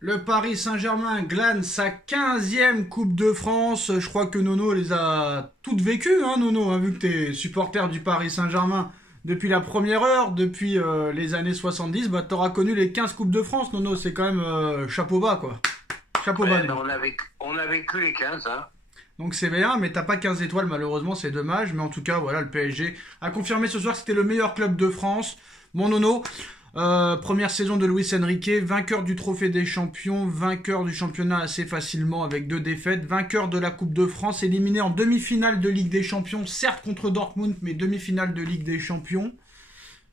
Le Paris Saint-Germain glane sa 15e Coupe de France. Je crois que Nono les a toutes vécues, hein, Nono, hein, vu que tu es supporter du Paris Saint-Germain depuis la première heure, depuis les années 70, bah, tu auras connu les 15 Coupes de France, Nono. C'est quand même chapeau bas, quoi. Chapeau bas, Ouais, Nono. on a vécu les 15, hein. Donc c'est bien, mais t'as pas 15 étoiles, malheureusement, c'est dommage. Mais en tout cas, voilà, le PSG a confirmé ce soir que c'était le meilleur club de France. Mon Nono, première saison de Luis Enrique, vainqueur du Trophée des Champions, vainqueur du championnat assez facilement avec 2 défaites, vainqueur de la Coupe de France, éliminé en demi-finale de Ligue des Champions, certes contre Dortmund, mais demi-finale de Ligue des Champions.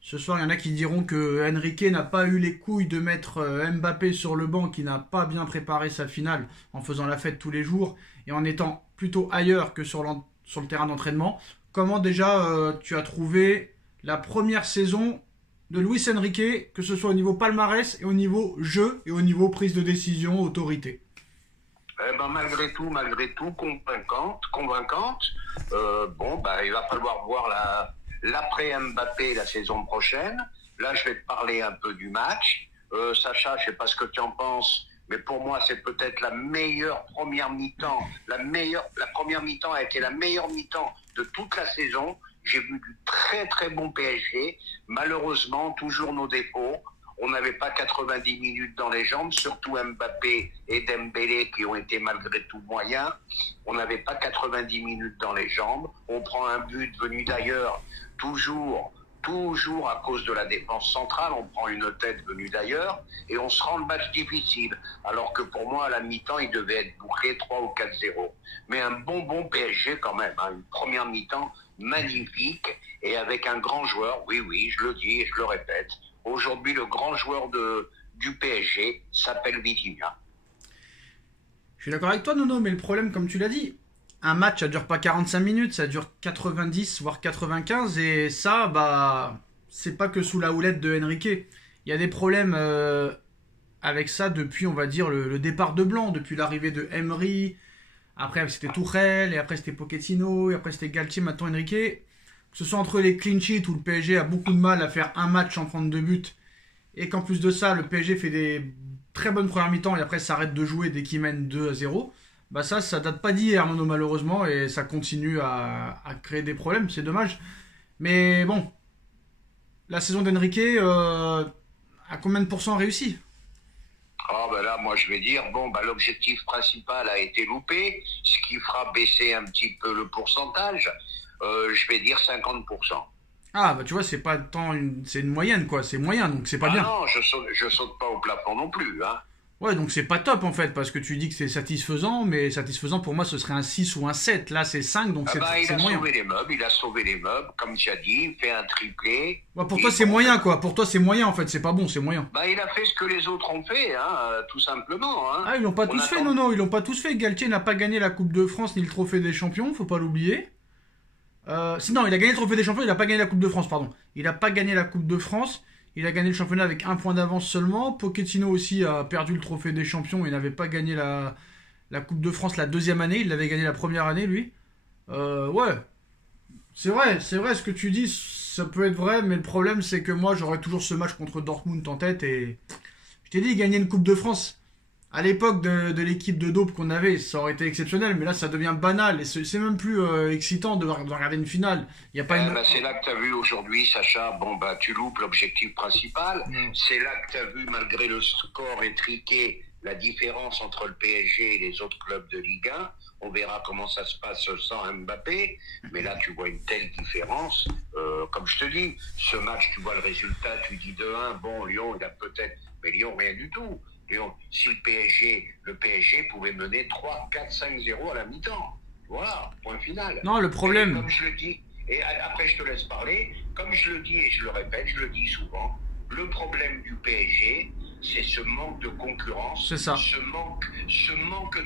Ce soir, il y en a qui diront que Enrique n'a pas eu les couilles de mettre Mbappé sur le banc, qui n'a pas bien préparé sa finale en faisant la fête tous les jours et en étant plutôt ailleurs que sur le terrain d'entraînement. Comment déjà tu as trouvé la première saison de Luis Enrique, que ce soit au niveau palmarès et au niveau jeu et au niveau prise de décision, autorité? Eh ben, malgré tout, convaincante. Bon, bah, il va falloir voir l'après Mbappé la saison prochaine. Là, je vais te parler un peu du match. Sacha, je sais pas ce que tu en penses, mais pour moi, c'est peut-être la meilleure première mi-temps. La première mi-temps a été la meilleure mi-temps de toute la saison. J'ai vu du très très bon PSG. Malheureusement, toujours nos défauts. On n'avait pas 90 minutes dans les jambes, surtout Mbappé et Dembélé qui ont été malgré tout moyens. On n'avait pas 90 minutes dans les jambes. On prend un but venu d'ailleurs, toujours à cause de la défense centrale. On prend une tête venue d'ailleurs et on se rend le match difficile. Alors que pour moi, à la mi-temps, il devait être bouclé 3 ou 4-0. Mais un bon PSG quand même, hein. Une première mi-temps magnifique et avec un grand joueur. Oui, je le dis et je le répète. Aujourd'hui, le grand joueur du PSG s'appelle Vitinha. Je suis d'accord avec toi, Nono, mais le problème, comme tu l'as dit, un match, ça dure pas 45 minutes, ça dure 90, voire 95, et ça, bah, c'est pas que sous la houlette de Enrique. Il y a des problèmes avec ça depuis, on va dire, le départ de Blanc, depuis l'arrivée de Emery, après c'était Tuchel, et après c'était Pochettino, et après c'était Galtier, maintenant Enrique. Que ce soit entre les clean sheets où le PSG a beaucoup de mal à faire un match sans prendre 2 buts, et qu'en plus de ça, le PSG fait des très bonnes premières mi-temps et après s'arrête de jouer dès qu'il mène 2-0, bah ça date pas d'hier, Mono, malheureusement, et ça continue à créer des problèmes, c'est dommage. Mais bon, la saison d'Enrique, à combien de pourcents réussi? Ah ben là, moi je vais dire, bon, bah, l'objectif principal a été loupé, ce qui fera baisser un petit peu le pourcentage. Je vais dire 50%. Ah, bah tu vois, c'est pas tant c'est une moyenne, quoi, c'est moyen, donc c'est pas Ah bien. non, je saute pas au plafond non plus, hein. Ouais, donc c'est pas top en fait, parce que tu dis que c'est satisfaisant, mais satisfaisant pour moi ce serait un 6 ou un 7. Là c'est 5, donc Ah bah, c'est moyen. il a sauvé les meubles, comme tu as dit, il fait un triplé. Ouais, pour toi c'est Bon, moyen, quoi, pour toi c'est moyen en fait, c'est pas bon, c'est moyen. bah, il a fait ce que les autres ont fait, hein, tout simplement, hein. Ah, ils l'ont pas On tous fait, attend. non, non, ils l'ont pas tous fait. Galtier n'a pas gagné la Coupe de France ni le Trophée des Champions, faut pas l'oublier. Non, il a gagné le Trophée des Champions, il a pas gagné la Coupe de France, pardon. Il a pas gagné la Coupe de France, il a gagné le championnat avec 1 point d'avance seulement. Pochettino aussi a perdu le Trophée des Champions et n'avait pas gagné la Coupe de France la deuxième année, il l'avait gagné la première année, lui. Ouais, c'est vrai ce que tu dis, ça peut être vrai, mais le problème c'est que moi j'aurais toujours ce match contre Dortmund en tête et je t'ai dit, gagner une Coupe de France à l'époque de l'équipe de dope qu'on avait, ça aurait été exceptionnel, mais là ça devient banal et c'est même plus excitant de regarder une finale. Il y a pas une. Bah, c'est là que tu as vu aujourd'hui, Sacha, bon, bah, tu loupes l'objectif principal. Non. C'est là que tu as vu, malgré le score étriqué, la différence entre le PSG et les autres clubs de Ligue 1. On verra comment ça se passe sans Mbappé. Mais là, tu vois une telle différence. Comme je te dis, ce match, tu vois le résultat, tu dis 2-1. Bon, Lyon, il a peut-être. Mais Lyon, rien du tout. Lyon, si le PSG pouvait mener 3-4-5-0 à la mi-temps. Voilà, point final. Non, le Et problème. comme je le dis, et après je te laisse parler, comme je le dis et je le répète, je le dis souvent, le problème du PSG, c'est ce manque de concurrence, C'est ça. ce manque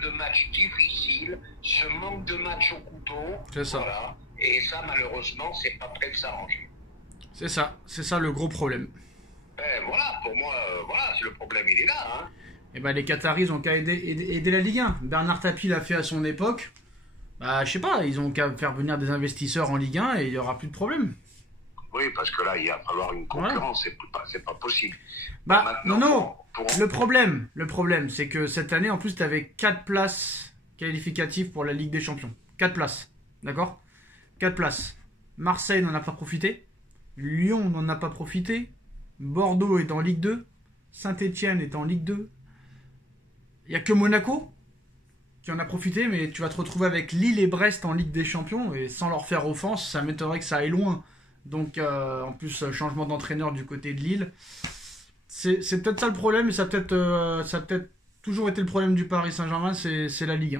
de matchs difficiles, ce manque de matchs au couteau. C'est ça. Voilà. Et ça, malheureusement, c'est pas prêt de s'arranger. C'est ça le gros problème. Voilà, pour moi, voilà, c'est le problème, il est là, hein. Et bah les Qataris ont qu'à aider la Ligue 1. Bernard Tapie l'a fait à son époque. Bah je sais pas, ils ont qu'à faire venir des investisseurs en Ligue 1 et il y aura plus de problème. Oui, parce que là, il va falloir une Voilà. concurrence, c'est pas possible. Bah, Maintenant, non. pour- Le problème, c'est que cette année, en plus, tu avais 4 places qualificatives pour la Ligue des Champions. 4 places. D'accord? 4 places. Marseille n'en a pas profité. Lyon n'en a pas profité. Bordeaux est en Ligue 2. Saint-Etienne est en Ligue 2. Il n'y a que Monaco qui en a profité, mais tu vas te retrouver avec Lille et Brest en Ligue des Champions, et sans leur faire offense, ça m'étonnerait que ça aille loin. Donc, en plus, changement d'entraîneur du côté de Lille. C'est peut-être ça le problème, et ça a peut-être toujours été le problème du Paris Saint-Germain, c'est la Ligue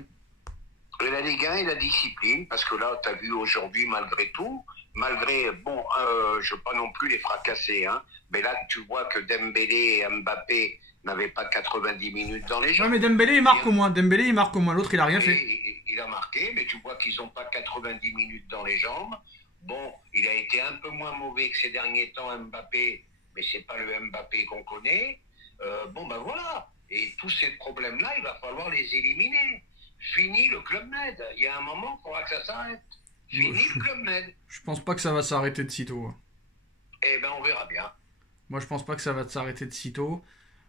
1. Et la Ligue 1 et la discipline, parce que là, tu as vu aujourd'hui, malgré tout, je veux pas non plus les fracasser, hein, mais là, tu vois que Dembélé et Mbappé n'avaient pas 90 minutes dans les Ouais, jambes. mais Dembélé, il marque au moins. L'autre, il a rien fait. Il a marqué, mais tu vois qu'ils n'ont pas 90 minutes dans les jambes. Bon, il a été un peu moins mauvais que ces derniers temps, Mbappé, mais c'est pas le Mbappé qu'on connaît. Voilà. Et tous ces problèmes-là, il va falloir les éliminer. Fini le Club Med. Il y a un moment, il faudra que ça s'arrête. Fini le Club Med. Je pense pas que ça va s'arrêter de sitôt. Eh ben, on verra bien. Moi, je pense pas que ça va s'arrêter de sitôt.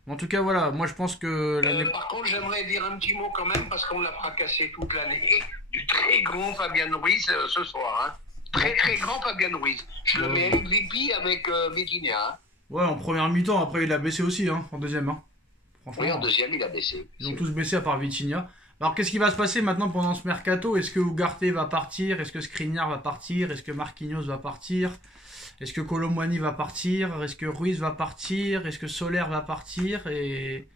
En tout cas, voilà, moi je pense que Par contre, j'aimerais dire un petit mot quand même, parce qu'on l'a fracassé toute l'année, du très grand Fabien Ruiz ce soir. Hein. Très très grand Fabien Ruiz. Je le mets MVP avec Vitinha. Hein. Ouais, en première mi-temps, après il a baissé aussi, hein, en deuxième. Hein. Franchement, oui, en deuxième, il a baissé. Ils ont tous baissé à part Vitinha. Alors qu'est-ce qui va se passer maintenant pendant ce mercato? Est-ce que Ugarte va partir? Est-ce que Skriniar va partir? Est-ce que Marquinhos va partir? Est-ce que Kolo Muani va partir? Est-ce que Ruiz va partir? Est-ce que Soler va partir? Et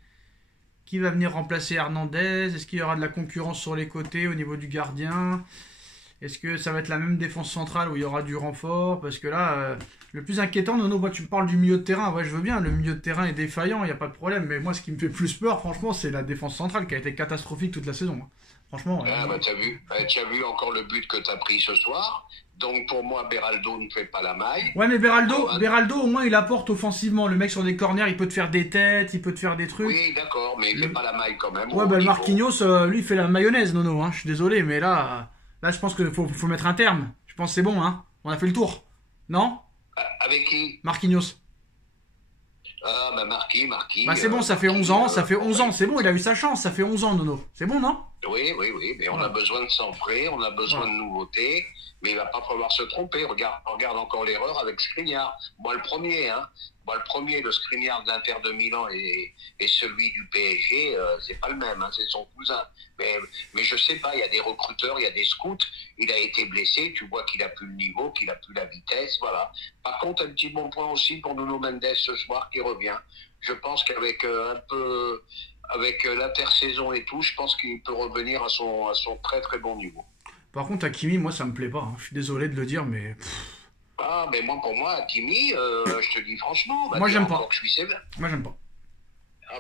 qui va venir remplacer Hernandez? Est-ce qu'il y aura de la concurrence sur les côtés au niveau du gardien? Est-ce que ça va être la même défense centrale où il y aura du renfort? Parce que là, le plus inquiétant, Nono, moi tu me parles du milieu de terrain. Ouais, je veux bien, le milieu de terrain est défaillant, il n'y a pas de problème. Mais moi, ce qui me fait plus peur, franchement, c'est la défense centrale qui a été catastrophique toute la saison. Franchement. T'as vu encore le but que t'as pris ce soir. Donc pour moi, Beraldo ne fait pas la maille. Ouais, mais Beraldo, au moins, il apporte offensivement. Le mec sur des corners, il peut te faire des têtes, il peut te faire des trucs. Oui, d'accord, mais il fait pas la maille quand même. Ouais, Marquinhos, lui, il fait la mayonnaise, Nono. Hein. Je suis désolé, mais là, je pense qu'il faut mettre un terme. Je pense que c'est bon, hein. On a fait le tour. Non? Avec qui? Marquinhos. Ah, bah Marquis. Bah c'est bon, ça fait 11 ans, c'est bon, il a eu sa chance, ça fait 11 ans, Nono. C'est bon, non? Oui, mais on a besoin de sang frais, on a besoin de nouveautés, mais il va pas falloir se tromper. Regarde encore l'erreur avec Skriniar. Moi, le premier, le Skriniar de l'Inter de Milan et celui du PSG, c'est pas le même, hein, c'est son cousin. Mais je sais pas, il y a des recruteurs, il y a des scouts, il a été blessé, tu vois qu'il a plus le niveau, qu'il a plus la vitesse, voilà. Par contre, un petit bon point aussi pour Nuno Mendes ce soir qui revient. Je pense qu'avec avec l'intersaison et tout, je pense qu'il peut revenir à son très très bon niveau. Par contre, Hakimi, moi ça me plaît pas, hein. Je suis désolé de le dire, mais... Ah, mais pour moi, Hakimi, je te dis franchement, moi j'aime pas. Je suis sévère. Moi j'aime pas.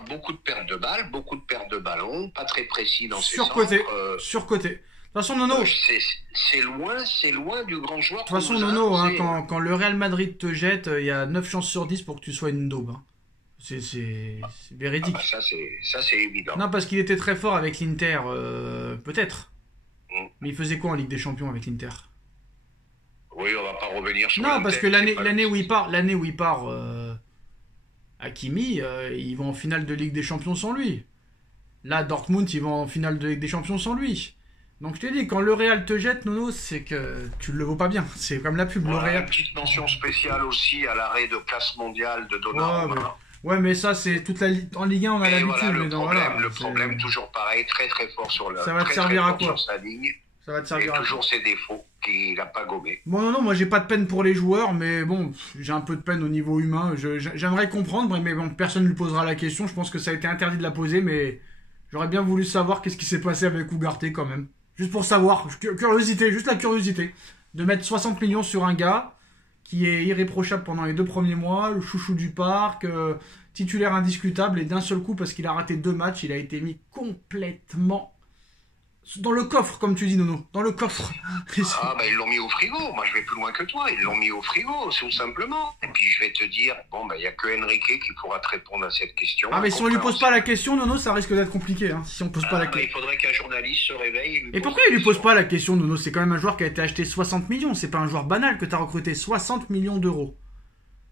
Beaucoup de pertes de balles, beaucoup de pertes de ballons, pas très précis dans ses surcoté, centres. Surcoté. De toute façon, Nono... c'est loin du grand joueur. De toute façon, Nono, hein, quand le Real Madrid te jette, il y a 9 chances sur 10 pour que tu sois une daube. Hein. C'est véridique. Ah bah ça c'est évident. Non, parce qu'il était très fort avec l'Inter, peut-être. Mm. Mais il faisait quoi en Ligue des Champions avec l'Inter? Oui, on va pas revenir sur non, parce que l'année où il part, Hakimi, ils vont en finale de Ligue des Champions sans lui. Là, Dortmund, ils vont en finale de Ligue des Champions sans lui. Donc je t'ai dit, quand le Real te jette, Nono, c'est que tu le vaux pas bien. C'est comme la pub, voilà, le Real. Une petite mention spéciale aussi à l'arrêt de classe mondiale de Donnarumma. Ouais, mais ça, c'est toute la en Ligue 1, on a l'habitude. Voilà, le problème, toujours pareil, très très fort sur ça va te servir à quoi? Sur sa ligne. Ça va te servir et toujours ses défauts qu'il n'a pas gommé. Bon, non, moi j'ai pas de peine pour les joueurs, mais bon, j'ai un peu de peine au niveau humain. J'aimerais comprendre, mais bon, personne ne lui posera la question. Je pense que ça a été interdit de la poser, mais j'aurais bien voulu savoir qu'est-ce qui s'est passé avec Ugarte quand même. Juste pour savoir, curiosité, juste la curiosité. De mettre 60 millions sur un gars qui est irréprochable pendant les 2 premiers mois, le chouchou du parc, titulaire indiscutable, et d'un seul coup, parce qu'il a raté 2 matchs, il a été mis complètement Dans le coffre, comme tu dis, Nono. Dans le coffre. Ah, bah, ils l'ont mis au frigo. Moi, je vais plus loin que toi. Ils l'ont mis au frigo, tout simplement. Et puis, je vais te dire, bon, bah, il y a que Enrique qui pourra te répondre à cette question. Ah, mais si on lui pose pas la question, Nono, ça risque d'être compliqué, hein. Si on pose pas la question. Il faudrait qu'un journaliste se réveille. Et pourquoi il lui pose pas la question, Nono? C'est quand même un joueur qui a été acheté 60 millions. C'est pas un joueur banal que t'as recruté. 60 millions d'euros.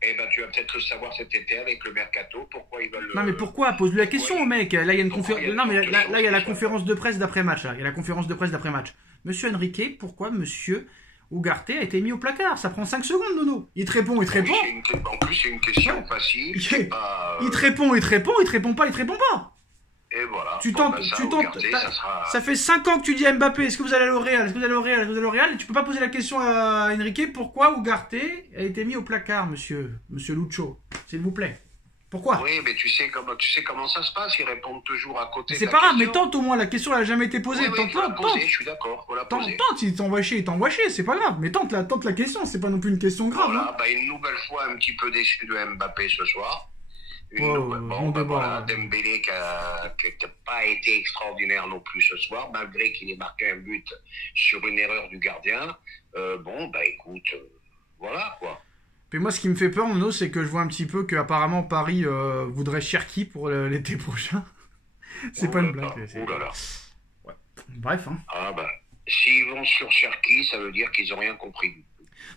Eh ben, tu vas peut-être le savoir cet été avec le mercato, pourquoi ils veulent... Non, mais pourquoi? Pose-lui la question au mec. Là, il y a une conférence... Non, mais là, il y a la conférence de presse d'après-match, là. Il y a la conférence de presse d'après-match. Monsieur Enrique, pourquoi monsieur Ugarte a été mis au placard? Ça prend 5 secondes, Nono. Il te répond, il te répond. En plus, c'est une question facile. Il te répond, il te répond, il te répond pas, il te répond pas. Et voilà. Tu tentes, ça fait 5 ans que tu dis à Mbappé, est-ce que vous allez aller au Real, est-ce que vous allez au Real, est-ce que vous allez au Real, et tu peux pas poser la question à Enrique, pourquoi Ugarte a été mis au placard, monsieur Lucho, s'il vous plaît. Pourquoi? Oui, mais tu sais comment ça se passe, ils répondent toujours à côté. C'est pas grave, mais tente au moins, la question elle a jamais été posée. Oui, tente. Je suis d'accord, faut la poser. Tente, il t'envoie chier, c'est pas grave, mais tente la question, c'est pas non plus une question grave. Voilà, hein. bah, une nouvelle fois un petit peu déçu de Mbappé ce soir. Voilà, Dembélé qui n'a pas été extraordinaire non plus ce soir, malgré qu'il ait marqué un but sur une erreur du gardien. Écoute, voilà quoi. Puis moi, ce qui me fait peur, Nono, c'est que je vois un petit peu qu'apparemment Paris voudrait Cherki pour l'été prochain. C'est pas une blague. Ouais. Bref. Hein. Ah bah, s'ils vont sur Cherki, ça veut dire qu'ils n'ont rien compris.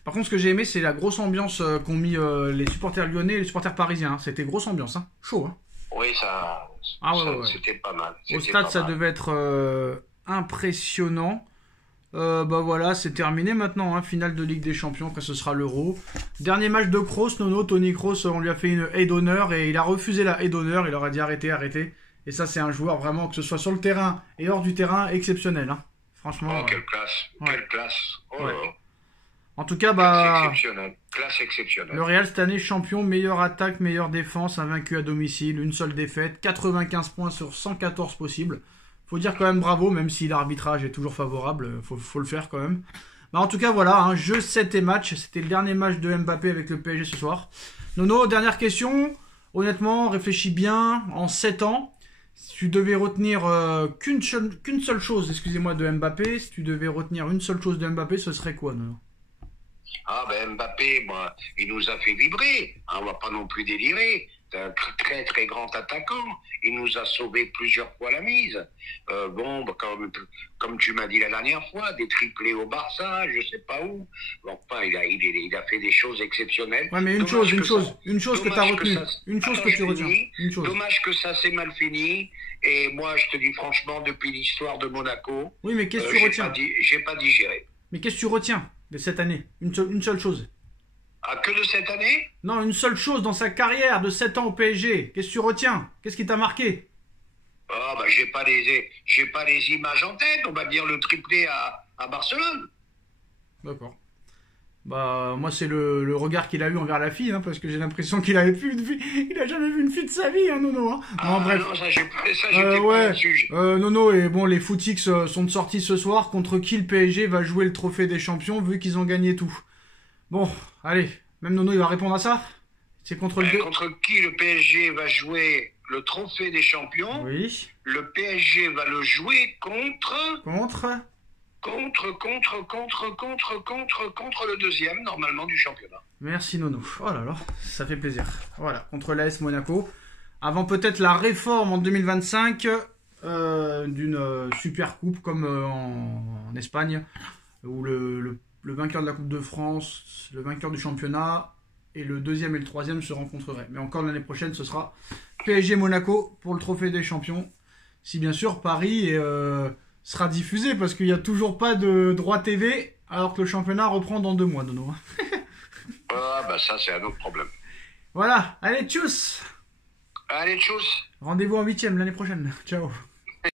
Par contre, ce que j'ai aimé, c'est la grosse ambiance qu'ont mis les supporters lyonnais et les supporters parisiens. Hein. C'était grosse ambiance, hein. Chaud. Hein. Oui, c'était pas mal. Au stade, ça devait être impressionnant. Voilà, c'est terminé maintenant, hein, finale de Ligue des Champions, après ce sera l'Euro. Dernier match de Kroos, Nono, Toni Kroos, on lui a fait une haie d'honneur et il a refusé la haie d'honneur, il leur a dit arrêtez. Et ça, c'est un joueur vraiment, que ce soit sur le terrain et hors du terrain, exceptionnel. Hein. Franchement. Oh, quelle classe, quelle classe. Oh, ouais. En tout cas, classe exceptionnelle. Le Real cette année champion, meilleure attaque, meilleure défense, invaincu à domicile, une seule défaite, 95 points sur 114 possibles. Faut dire quand même bravo, même si l'arbitrage est toujours favorable, faut le faire quand même. En tout cas, voilà, hein, jeu 7 et match. C'était le dernier match de Mbappé avec le PSG ce soir. Nono, dernière question. Honnêtement, réfléchis bien. En 7 ans, si tu devais retenir qu'une seule chose, excusez-moi, de Mbappé, si tu devais retenir une seule chose de Mbappé, ce serait quoi, Nono? Ah ben Mbappé, il nous a fait vibrer. Hein, on va pas non plus délirer. C'est un très très grand attaquant. Il nous a sauvé plusieurs fois la mise. Comme tu m'as dit la dernière fois, des triplés au Barça, je sais pas où. Enfin, il a fait des choses exceptionnelles. Ouais, mais une chose que tu as retenue. Une chose que tu retiens. Dommage que ça s'est mal fini. Et moi, je te dis franchement, depuis l'histoire de Monaco, oui, mais qu'est-ce que tu retiens? J'ai pas digéré. Mais qu'est-ce que tu retiens de cette année? Une seule chose. Ah, que de cette année? Non, une seule chose dans sa carrière de 7 ans au PSG. Qu'est-ce que tu retiens? Qu'est-ce qui t'a marqué? Ah, bah, j'ai pas les images en tête. On va dire le triplé à Barcelone. D'accord. Bah, moi, c'est le regard qu'il a eu envers la fille, hein, parce que j'ai l'impression qu'il avait plus une fille. Il a jamais vu une fille de sa vie, hein, Nono. Hein. Ah, bref. Non, ça, j'étais pas là-dessus. Nono, et bon, les Footix sont de sortie ce soir. Contre qui le PSG va jouer le trophée des champions, vu qu'ils ont gagné tout? Bon, allez, même Nono il va répondre à ça. C'est contre qui le PSG va jouer le trophée des champions? Oui. Le PSG va le jouer contre le deuxième, normalement, du championnat. Merci Nono. Oh là là, ça fait plaisir. Voilà, contre l'AS Monaco. Avant peut-être la réforme en 2025 d'une super coupe comme en Espagne, où le vainqueur de la Coupe de France, le vainqueur du championnat et le deuxième et le troisième se rencontreraient. Mais encore l'année prochaine, ce sera PSG Monaco pour le trophée des champions. Si bien sûr Paris sera diffusé, parce qu'il n'y a toujours pas de droit TV, alors que le championnat reprend dans 2 mois, Nono. Ah bah ça c'est un autre problème. Voilà, allez, tchuss. Allez, tchuss. Rendez-vous en 8e l'année prochaine. Ciao.